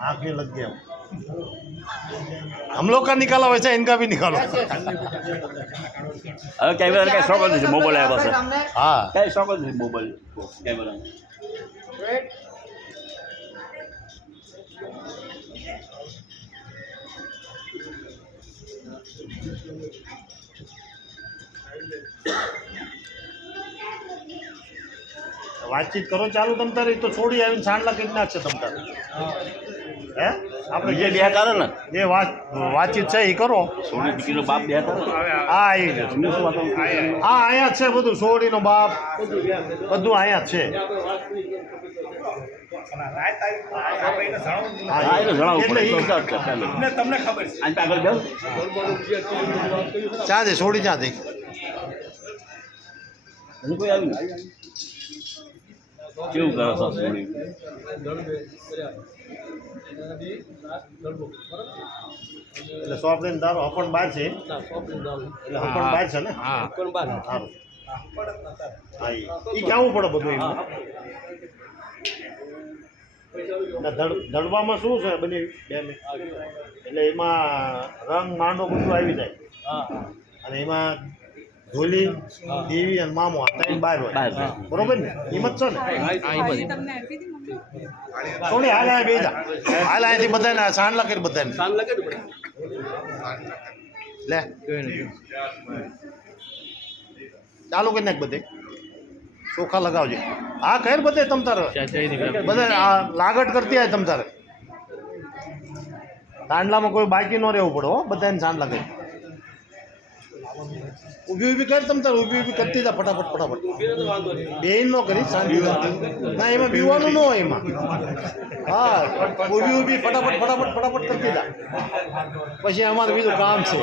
आँख में लग गया हम लोग का निकाला वैसा इनका भी निकालो હવે કેમેરા કઈ શોખ નથી મોબાઈલ આવ્યા છે हाँ કઈ શોખ નથી મોબાઈલ કેમેરા વાતચીત કરો ચાલુ તમ તારે તો છોડી આવીને સાંડલા કરી નાખશે તમ તારે હે આપણે જે બે કરે ને જે વાતચીત છે એ કરો સોની દીકરીનો બાપ બે કરે હા એ છે હા અહીંયા જ છે બધું સોડીનો બાપ બધું અહીંયા જ છે હા એટલે જણાવવું પડે તમને ખબર છે આજ આગળ જાવ ચા દે સોડી ચા દે હજી કોઈ આવ્યું ને કેવું કરો છો સોની એટલે સોપડીને દારૂ હપણ બહાર છે એટલે હપણ બહાર છે ને સારું હા એ કહેવું પડે બધું એમ દડવામાં શું છે બની એટલે એમાં રંગ માંડો બધું આવી જાય અને એમાં ધોલી દેવી અને મામો આ ત્રણ બહાર હોય બરોબર ને એમ જ છે ને થોડી હાલ બે જા હાલ અહીંથી બધાને સાંડલા કરી બધાને લે ચાલુ કરી નાખ બધે ચોખા લગાવજે હા ખેર બધે તમ તારે બધા લાગટ કરતી આવે તમ તારે સાંડલામાં કોઈ બાકી ન રહેવું પડે હો બધાને સાંડલા કરી ઊભી ઊભી કર તમ તારે ઊભી ઊભી કરતી જા ફટાફટ બેન નો કરી શાંતિ ના એમાં બીવાનું ન હોય એમાં હા ઊભી ઊભી ફટાફટ કરતી જા પછી અમારે બીજું કામ છે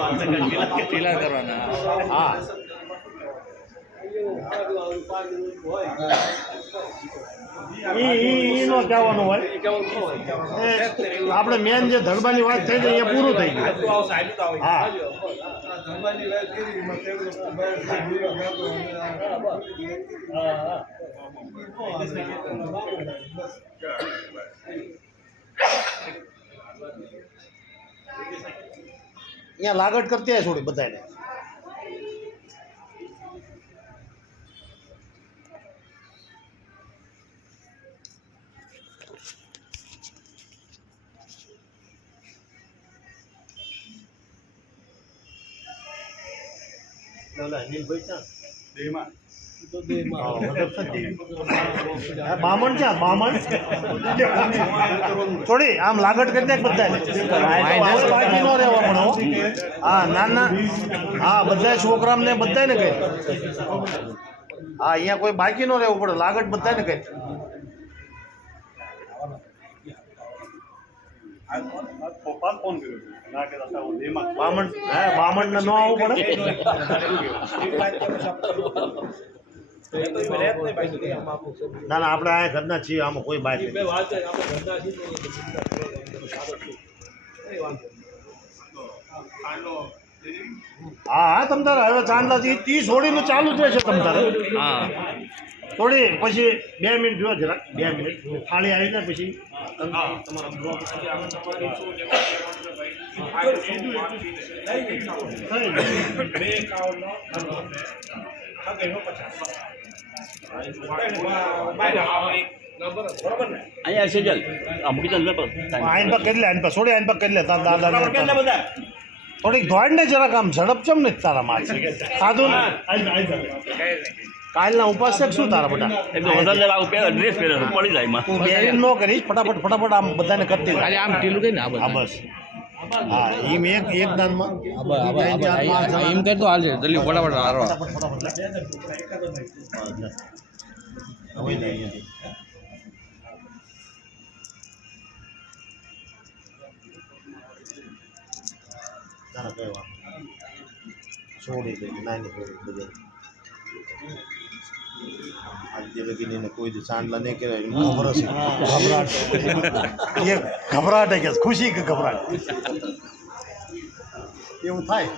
હા નો કહેવાનું હોય આપણે મેન જે ધડબાની વાત થઈ જાય એ પૂરું થઈ ગયું હા અહીંયા લાગટ કરતી હોય થોડી બધાને બામણ ક્યાં બામણ થોડી આમ લાગટ કરી નાખ બધા બાકી ન રહેવા પણ હા નાના હા બધા છોકરાને બધાને કહે હા અહીંયા કોઈ બાકી ન રહેવું પડે લાગટ બધાને કહે બામણ હા બામણ ને ન આવવું પડે ના ના આપણે આ ઘરના છીએ આમાં કોઈ બાય નથી હા હા તમ તારે હવે ચાંદલા તી છોડીનું ચાલુ જ રહેશે તમ તારે હા થોડી પછી 2 મિનિટ જો જરા 2 મિનિટ થાળી આવી જાય પછી અહીંયા સેજલ આ મૂકી દે આઈન પર કરી લે આઈન પર છોડી આઈન પર કરી લે તાર દાદા થોડીક ધોડ ને જરાક આમ ઝડપ ચમ ને તારા માં સાધું કાલના ઉપાસ છે શું તારા બધા એકદમ વધારે આવું પહેલા ડ્રેસ પહેરે પડી જાય એમાં તું બેન ન કરીશ ફટાફટ આમ બધાને કરતી જાય આમ ઢીલું કઈ ને હા બસ હા એમ એક દાનમાં એમ કરી તો હાલ છે જલ્દી ફટાફટ હારો છોડી દે નાની છોડી બધા આજે લગીને એને કોઈ દી ચાંદલા નહીં કહેવાય ખબર હશે ઘબરાટ એ ઘબરાટ કે ખુશી કે ઘબરાટ એવું થાય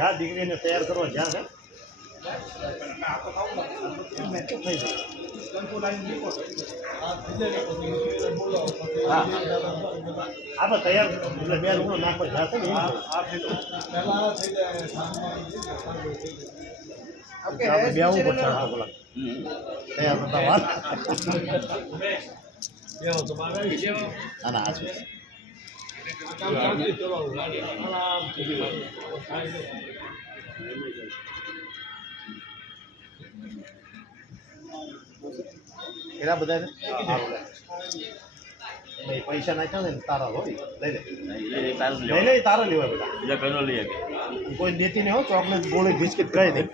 જ્યાં દીકરીને તૈયાર કરવા જ્યાં છે થઈ જાય. હા આપણે તૈયાર એટલે બે લોકો નાખવા જશે ને આપણે બે આવું પડશે હા બોલા તૈયાર થતા વાત ના ના આ શું એના બધા ને ભાઈ પૈસા નાખ્યા ને તારા હોય લઈ લે લઈ લે તારા લેવાય બધા બીજા કઈ લઈએ કોઈ દેતી નહીં હો ચોકલેટ ગોળી બિસ્કિટ કઈ નહીં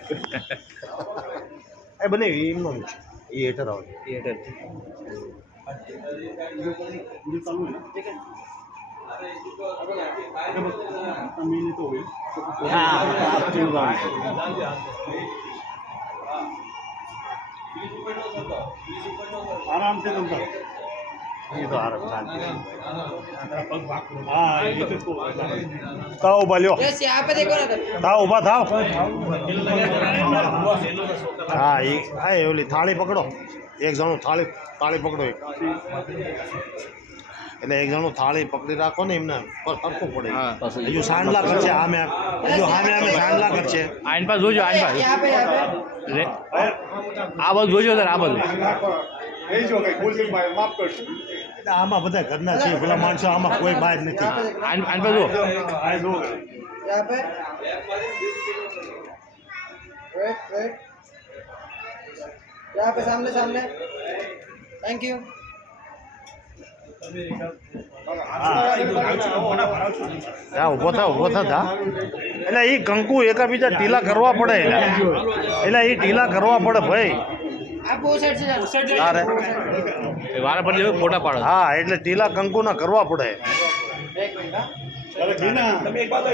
એ બને એમનો છે એ હેઠળ આવે એ હેઠળ આરામ से तुम એ તો આરામ શાંતિ તાવ ઉભા લ્યો તાવ ઉભા થાવ હા એ હા ઓલી થાળી પકડો એક જણું થાળી પકડો એક એટલે એક જણું થાળી પકડી રાખો ને એમને સરખું પડે હજુ સાંડલા કરશે આમે હજુ સામે અમે સાંડલા કરશે આઈન પાસ જોજો આઈન પાસ આ બધું જોજો સર આ બધું माफ कर એટલે આમાં બધા ઘરના છે પેલા માણસો આમાં કોઈ બહાર નથી આઈન પાસ જો यहाँ पे वेट वेट यहाँ पे सामने सामने थैंक यू ઊભો થા એટલે એ કંકુ એકાબીજા ઢીલા કરવા પડે એટલે એ ઢીલા કરવા પડે ભાઈ आप वो साइड से जाओ તારે વારા પર લેવો ફોટા પાડો હા એટલે ઢીલા કંકુના કરવા પડે एक मिनट हाँ अरे जीना તમે એક બાદ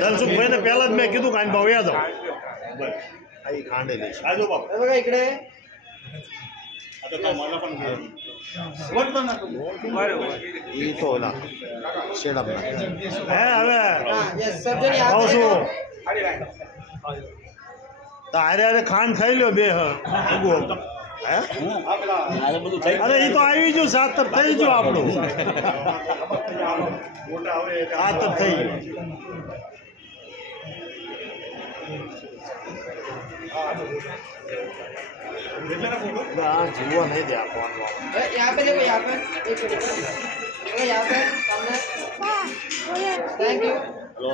દલસુખભાઈ ને પહેલા જ મેં કીધું કાંઈ ભાવ યાદ આવો આ ખાંડે લઈશ आजो बाप हे बघा इकडे आता तो मला पण बोलतो ना तू એ તો ઓલા શેડમના હે હવે हाँ यस सब जन यहाँ કહું पे છું देखो। તો હારે ખાંડ ખાઈ લ્યો બે હે આરે બધું થઈ અરે એ તો આવી ગયું સાતર થઈ ગયું આપણું મોટા હવે સાતર થઈ ગયું આ જીવવા નહીં દે આપવાનું यहाँ पे देखो यहाँ पे एक मिनट देखो यहाँ पे सामने थैंक यू હલો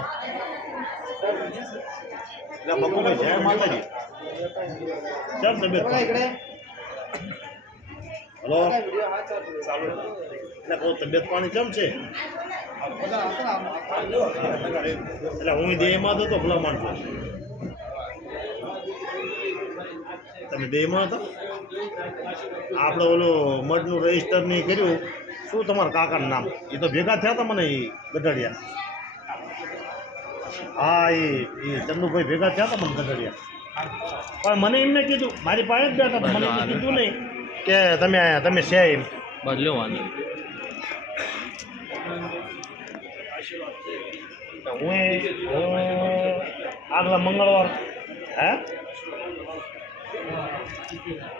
એટલે બકુભાઈ જય માતાજી કેમ તબિયત बघा इकडे હલો बघा व्हिडिओ हा चालू आहे. એટલે કહું તબિયત પાણી કેમ છે એટલે હું દેહમાં હતો ભલા માણસો તમે દેહમાં હતા આપણે ઓલું મઢનું રજીસ્ટર નહીં કર્યું શું તમારા કાકાનું નામ એ તો ભેગા થયા હતા મને એ ગઢડિયા હા એ ચંદુભાઈ ભેગા થયા હતા મને ગઢડિયા પણ મને એમને કીધું મારી પાસે જ બેઠા હતા મને એમને કીધું નહીં કે તમે છે એમ બસ લ્યો વાંધો હું આગલા મંગળવાર હે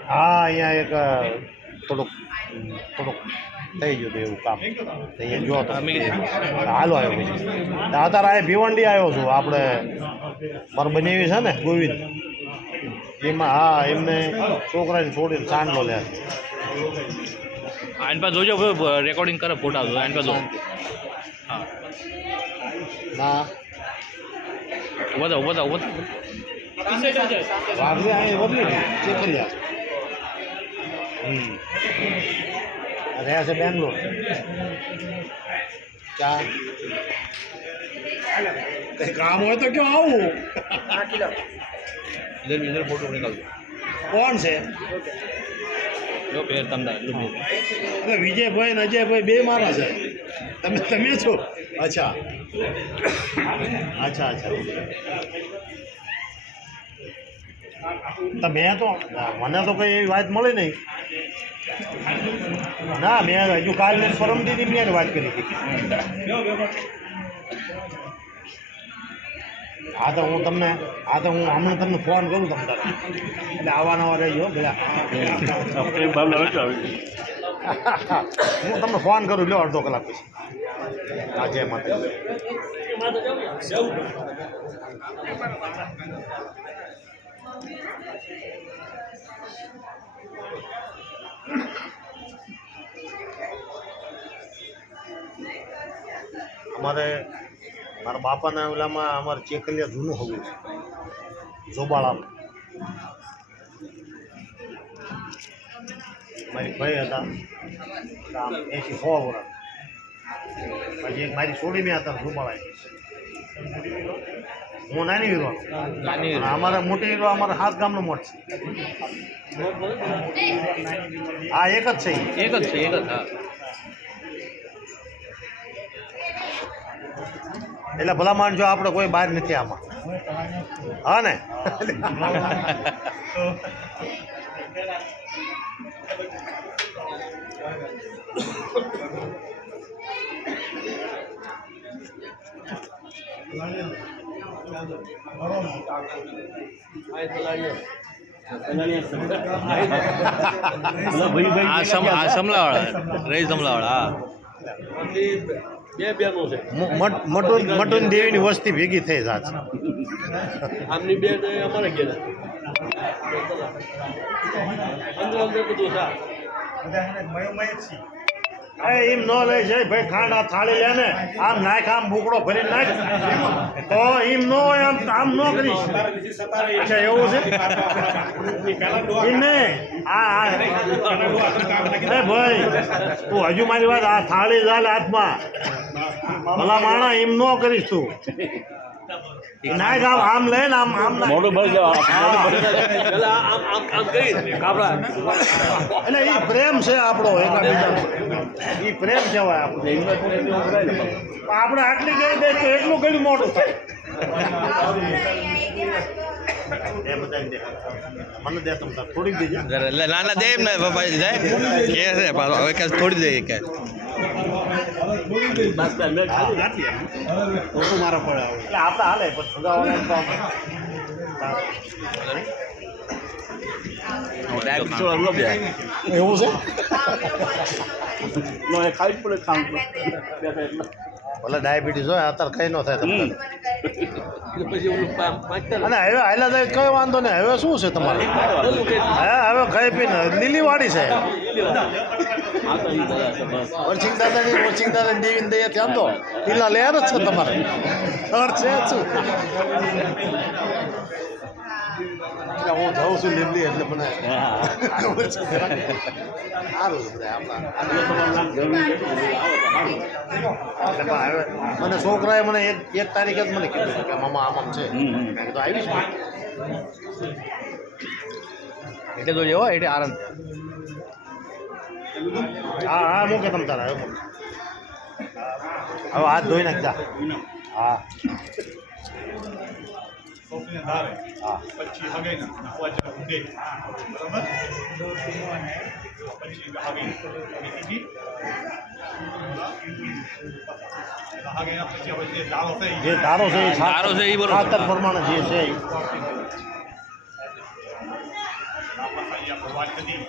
હા અહીંયા એક થોડુંક થઈ ગયું હતું એવું કામ તો અહીંયા જો હાલો આવ્યો પછી અત્યારે આ ભીવંડી આવ્યો છું આપણે મારું બનેવી છે ને ગોવિંદ એમાં હા એમને છોકરાને છોડીને ચાંદલો લે આઈન પાસ જોજો રેકોર્ડિંગ કરે ફોટા જો આઈન પાસ જો હા ના ઉભા થા વાઘરી અહીં બદલી ને ચેકલિયા રહ્યા છે બેંગ્લોર ચા કઈ કામ હોય તો ક્યાં આવું ઇધર ફોટો નિકાલ કોણ છે જો પેર તમને અરે વિજયભાઈ ને અજયભાઈ બે મારા છે તમે છો અચ્છા અચ્છા તો મેં તો મને તો કઈ એવી વાત મળી નહીં ના મેં હજુ કાલની પરમ દીદી મેં વાત કરી હતી. હા તો હું હમણાં તમને ફોન કરું તમને એટલે આવા નવા રહેજો બધા. આપણે ભાવના નથી આવી. હું તમને ફોન કરું લો અડધો કલાક પછી. હા જય માતા. અમારે મારા બાપાના ઓલામાં અમારે ચેકલિયા જૂનું હોવું છે જોબાળામાં. મારી ભાઈ હતા 80-100 વર્ષ. પછી એક મારી છોડી મેં હતા જોબાળા. હું નાની વીરો અમારા મોટી વીરો અમારા 7 ગામનો મોટ છે. હા એક જ છે એક જ છે હા. એટલે ભલા માણજો આપણે કોઈ બહાર નથી આમાં. હા ને આ સમલાવાળા રહી સમલાવાળા મટુન દેવીની વસ્તી ભેગી થઈ જાત. આમની બે અમારે ગયા એમ ન લઈ જાય ભાઈ ખાંડ આ થાળી લે ને આમ નાખ આમ બુકડો ભરી નાખ તો એમ ન હોય આમ ન કરીશ. અચ્છા એવું છે એમ નહીં. ભાઈ તું હજુ મારી વાત આ થાળી ચાલે હાથમાં ભલા માણા એમ ન કરીશ તું. નાખ આમ લે ને આમ મોઢું ભરી જાવ. એટલે એ પ્રેમ છે આપણો એકબીજાનો. એ પ્રેમ કહેવાય આપણો. આપણે આટલી ગઈ દે તો એટલું ઘણું મોટું થાય. એ બધાને દે. મને દે તમ તાર થોડીક દેજે. નાના દે એમ ને પપ્પા જાય કે છે પાછો હવે કાંઈ થોડી દઈએ કે મારા પડે એટલે આપણે હાલે પણ ફુગાવાના એવું છે. ખાઈ જ પડે કામ ભલે ડાયાબિટીસ હોય અત્યારે કઈ ન થાય તમને. અને હવે હાલા જાય કઈ વાંધો નહીં. હવે શું છે તમારે? હવે ખાઈ પીને લીલી વાડી છે. વરસિંગ દાદાની દેવીને દઈએ ત્યાં તો પીલા લેર જ છે તમારે. ખબર છે શું? હું જાઉં છું લીમલી એટલે મને ખબર છે. સારું છે હવે મને છોકરાએ મને એક તારીખે જ મને કીધું કે મામા આમ છે. મેં કીધું આવીશ એટલે તો જેવો એટલે આનંદ. હા હા મૂકે તમ તારા હવે હાથ ધોઈ નાખતા. હા હા પછી હગાઈ નાખવા દે બરાબર. પછી હગાઈ બીજી હગાઈ પછી હવે જે દાળો છે જે ધારો છે એ ધારો છે એ બરોબર. ખાતર પ્રમાણે જે છે એ. વાત કરી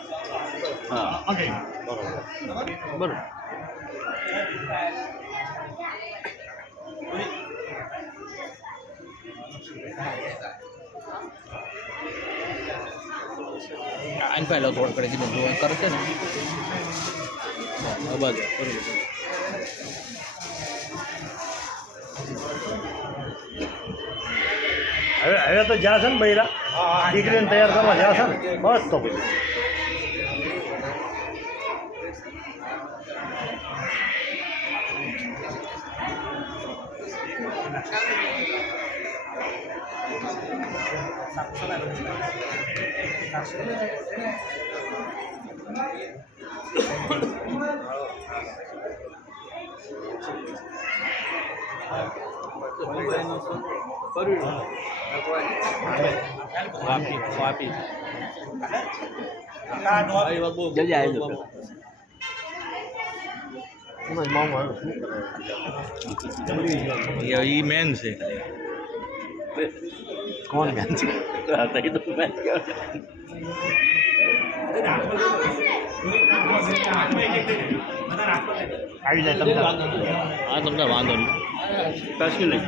હા હગાઈ બરોબર. આને પહેલો થોડ કરે કીધું જોવા કરશે ને બસ બરોબર. હવે તો જ્યાં છે ને બૈરા દીકરીને તૈયાર કરવા જ્યાં છે ને બસ તો પછી જલ્દી આવી જશે. મામા શું કરે એ મેન છે કોણ મેન છે હા, તો એ તો મેં કહ્યું. આવી જાય તમને હા તમને વાંધો નહીં કશું નહીં.